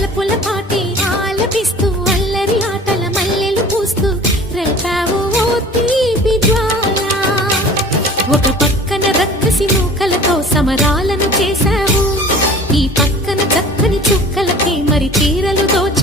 వలపుల పాటి ఆలపిస్తూ అల్లరి ఆటల మల్లెలు పూస్తూ రేపావు ఓ తీపి జ్వాల. ఒక పక్కన రక్కసి మూకలతో సమరాలను చేశావు, ఈ పక్కన చక్కని చుక్కలకి మరి చీరలు దోచి